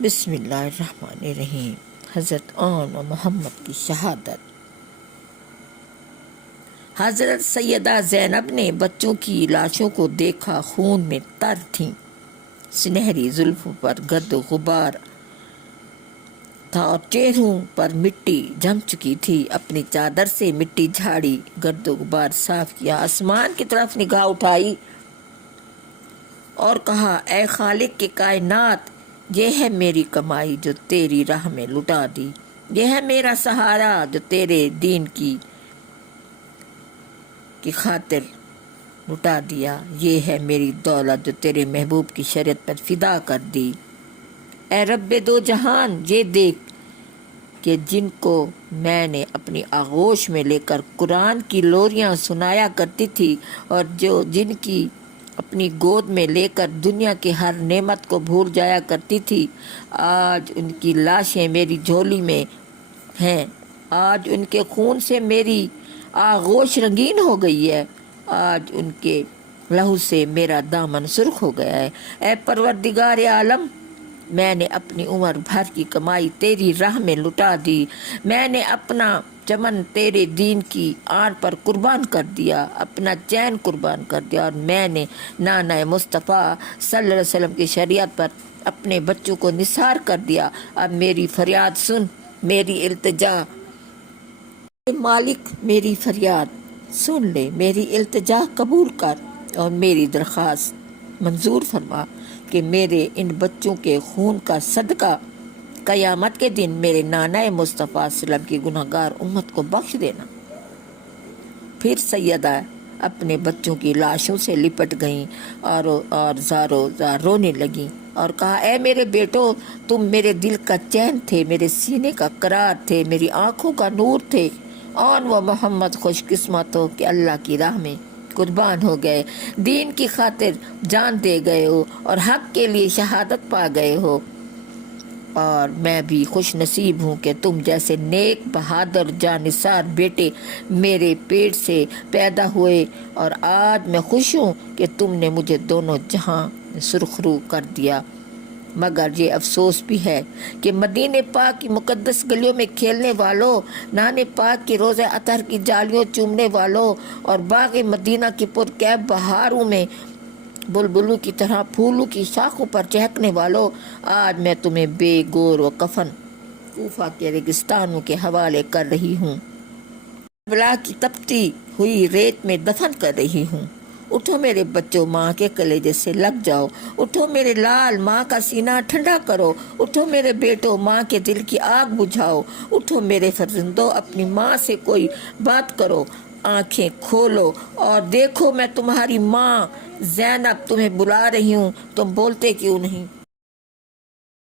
بسم اللہ الرحمن الرحیم۔ حضرت آن و محمد کی شہادت۔ حضرت سیدہ زینب نے بچوں کی لاشوں کو دیکھا، خون میں تر تھیں، سنہری زلفوں پر گرد و غبار تھا اور چہروں پر مٹی جم چکی تھی۔ اپنی چادر سے مٹی جھاڑی، گرد و غبار صاف کیا، آسمان کی طرف نگاہ اٹھائی اور کہا، اے خالق کے کائنات، یہ ہے میری کمائی جو تیری راہ میں لٹا دی، یہ ہے میرا سہارا جو تیرے دین کی خاطر لٹا دیا، یہ ہے میری دولت جو تیرے محبوب کی شریعت پر فدا کر دی۔ اے رب دو جہان، یہ دیکھ کہ جن کو میں نے اپنی آغوش میں لے کر قرآن کی لوریاں سنایا کرتی تھی اور جن کی اپنی گود میں لے کر دنیا کی ہر نعمت کو بھول جایا کرتی تھی، آج ان کی لاشیں میری جھولی میں ہیں، آج ان کے خون سے میری آغوش رنگین ہو گئی ہے، آج ان کے لہو سے میرا دامن سرخ ہو گیا ہے۔ اے پروردگار عالم، میں نے اپنی عمر بھر کی کمائی تیری راہ میں لٹا دی، میں نے اپنا چمن تیرے دین کی آن پر قربان کر دیا، اپنا چین قربان کر دیا، اور میں نے نانہ مصطفیٰ صلی اللہ علیہ وسلم کی شریعت پر اپنے بچوں کو نثار کر دیا۔ اب میری فریاد سن، میری التجا، مالک میری فریاد سن لے، میری التجا قبول کر اور میری درخواست منظور فرما کہ میرے ان بچوں کے خون کا صدقہ قیامت کے دن میرے نانہ مصطفیٰ صلی اللہ علیہ وسلم کی گناہگار امت کو بخش دینا۔ پھر سیدہ اپنے بچوں کی لاشوں سے لپٹ گئیں اور زاروں زار رونے لگیں اور کہا، اے میرے بیٹو، تم میرے دل کا چین تھے، میرے سینے کا قرار تھے، میری آنکھوں کا نور تھے۔ آن و محمد خوش قسمت ہو کہ اللہ کی راہ میں قربان ہو گئے، دین کی خاطر جان دے گئے ہو اور حق کے لیے شہادت پا گئے ہو، اور میں بھی خوش نصیب ہوں کہ تم جیسے نیک بہادر جانثار بیٹے میرے پیٹ سے پیدا ہوئے، اور آج میں خوش ہوں کہ تم نے مجھے دونوں جہاں سرخرو کر دیا۔ مگر یہ افسوس بھی ہے کہ مدینہ پاک کی مقدس گلیوں میں کھیلنے والوں، نانے پاک کی روضہ اطہر کی جالیوں چومنے والوں اور باغ مدینہ کی پرکیب بہاروں میں بلبلوں کی طرح پھولوں کی شاخوں پر چہکنے والوں، آج میں تمہیں بے گور و کفن کوفہ کے ریگستانوں کے حوالے کر رہی ہوں، کربلا کی تپتی ہوئی ریت میں دفن کر رہی ہوں۔ اٹھو میرے بچوں، ماں کے کلیجے سے لگ جاؤ، اٹھو میرے لال، ماں کا سینہ ٹھنڈا کرو، اٹھو میرے بیٹوں، ماں کے دل کی آگ بجھاؤ، اٹھو میرے فرزندوں، اپنی ماں سے کوئی بات کرو، آنکھیں کھولو اور دیکھو، میں تمہاری ماں زینب تمہیں بلا رہی ہوں، تم بولتے کیوں نہیں؟